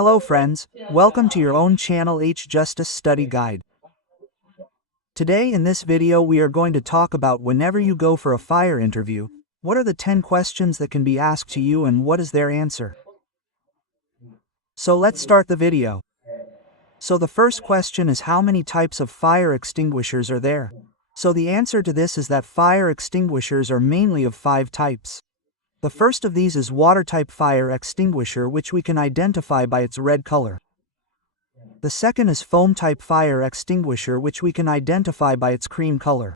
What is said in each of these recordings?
Hello friends, welcome to your own channel H Justice Study Guide. Today in this video we are going to talk about whenever you go for a fire interview, what are the 10 questions that can be asked to you and what is their answer? So let's start the video. So the first question is how many types of fire extinguishers are there? So the answer to this is that fire extinguishers are mainly of 5 types. The first of these is water-type fire extinguisher, which we can identify by its red color. The second is foam-type fire extinguisher, which we can identify by its cream color.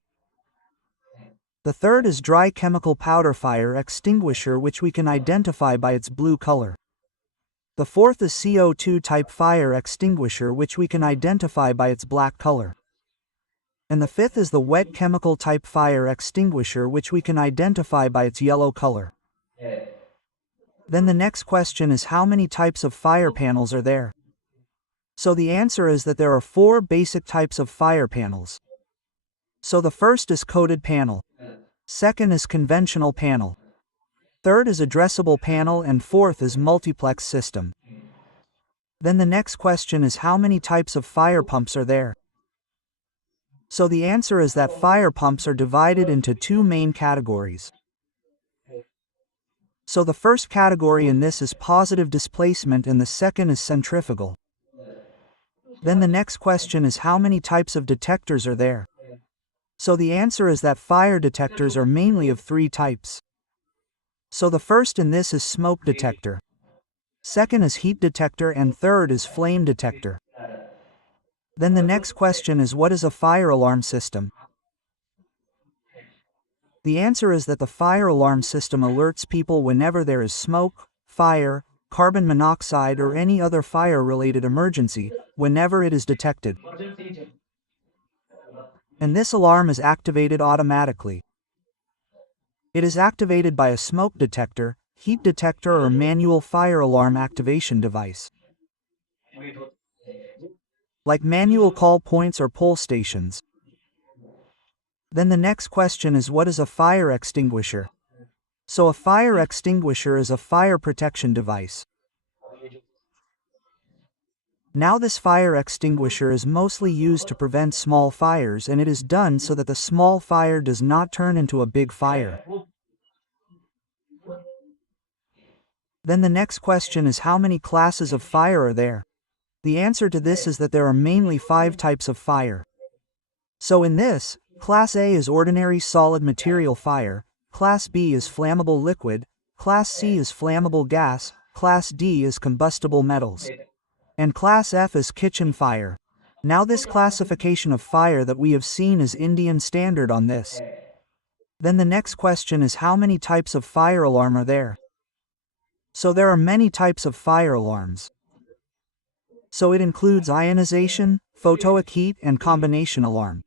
The third is dry chemical powder fire extinguisher, which we can identify by its blue color. The fourth is CO2-type fire extinguisher, which we can identify by its black color. And the fifth is the wet chemical-type fire extinguisher, which we can identify by its yellow color. Then the next question is how many types of fire panels are there? So the answer is that there are 4 basic types of fire panels. So the first is coated panel. Second is conventional panel. Third is addressable panel, and fourth is multiplex system. Then the next question is how many types of fire pumps are there? So the answer is that fire pumps are divided into 2 main categories. So the first category in this is positive displacement and the second is centrifugal. Then the next question is how many types of detectors are there? So the answer is that fire detectors are mainly of 3 types. So the first in this is smoke detector. Second is heat detector and third is flame detector. Then the next question is what is a fire alarm system? The answer is that the fire alarm system alerts people whenever there is smoke, fire, carbon monoxide or any other fire-related emergency, whenever it is detected. And this alarm is activated automatically. It is activated by a smoke detector, heat detector or manual fire alarm activation device, like manual call points or pull stations. Then the next question is what is a fire extinguisher? So a fire extinguisher is a fire protection device. Now this fire extinguisher is mostly used to prevent small fires, and it is done so that the small fire does not turn into a big fire. Then the next question is how many classes of fire are there? The answer to this is that there are mainly 5 types of fire. So in this, Class A is ordinary solid material fire, Class B is flammable liquid, Class C is flammable gas, Class D is combustible metals, and Class F is kitchen fire. Now this classification of fire that we have seen is Indian standard on this. Then the next question is how many types of fire alarm are there? So there are many types of fire alarms. So it includes ionization, photoic heat, and combination alarm.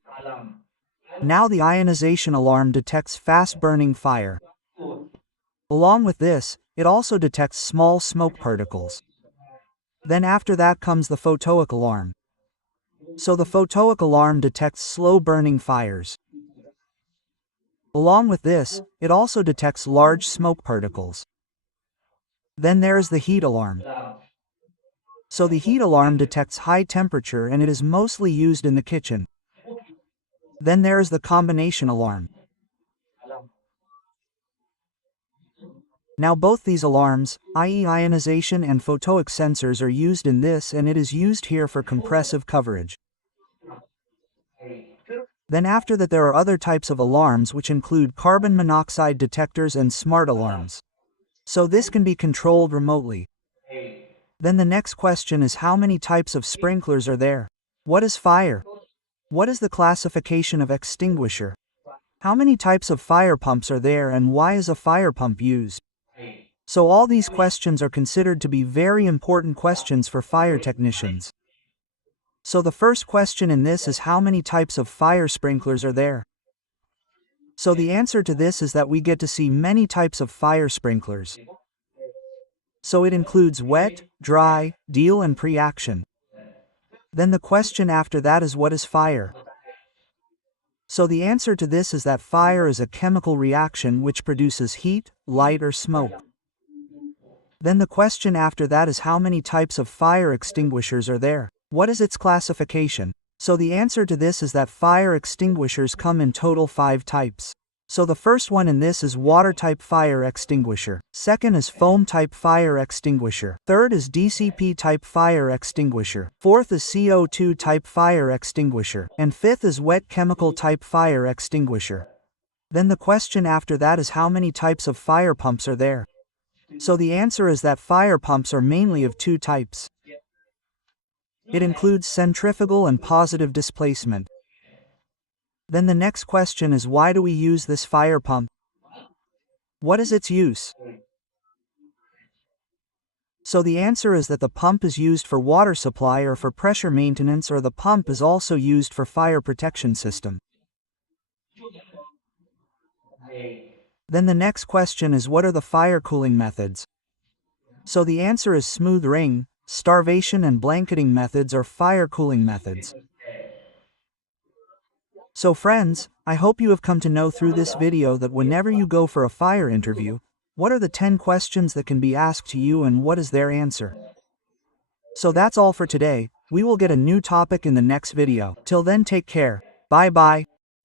Now the ionization alarm detects fast-burning fire. Along with this, it also detects small smoke particles. Then after that comes the photoic alarm. So the photoic alarm detects slow-burning fires. Along with this, it also detects large smoke particles. Then there is the heat alarm. So the heat alarm detects high temperature and it is mostly used in the kitchen. Then there is the combination alarm. Now both these alarms, i.e. ionization and photoic sensors, are used in this, and it is used here for compressive coverage. Then after that there are other types of alarms which include carbon monoxide detectors and smart alarms. So this can be controlled remotely. Then the next question is how many types of sprinklers are there? What is fire? What is the classification of extinguisher? How many types of fire pumps are there and why is a fire pump used? So all these questions are considered to be very important questions for fire technicians. So the first question in this is how many types of fire sprinklers are there? So the answer to this is that we get to see many types of fire sprinklers. So it includes wet, dry, deal and pre-action. Then the question after that is what is fire? So the answer to this is that fire is a chemical reaction which produces heat, light or smoke. Then the question after that is how many types of fire extinguishers are there? What is its classification? So the answer to this is that fire extinguishers come in total 5 types. So the first one in this is water type fire extinguisher. Second is foam type fire extinguisher. Third is DCP type fire extinguisher. Fourth is CO2 type fire extinguisher. And fifth is wet chemical type fire extinguisher. Then the question after that is how many types of fire pumps are there? So the answer is that fire pumps are mainly of 2 types. It includes centrifugal and positive displacement. Then the next question is why do we use this fire pump? What is its use? So the answer is that the pump is used for water supply or for pressure maintenance, or the pump is also used for fire protection system. Then the next question is what are the fire cooling methods? So the answer is smooth ring, starvation and blanketing methods are fire cooling methods. So friends, I hope you have come to know through this video that whenever you go for a fire interview, what are the 10 questions that can be asked to you and what is their answer? So that's all for today. We will get a new topic in the next video. Till then, take care. Bye bye.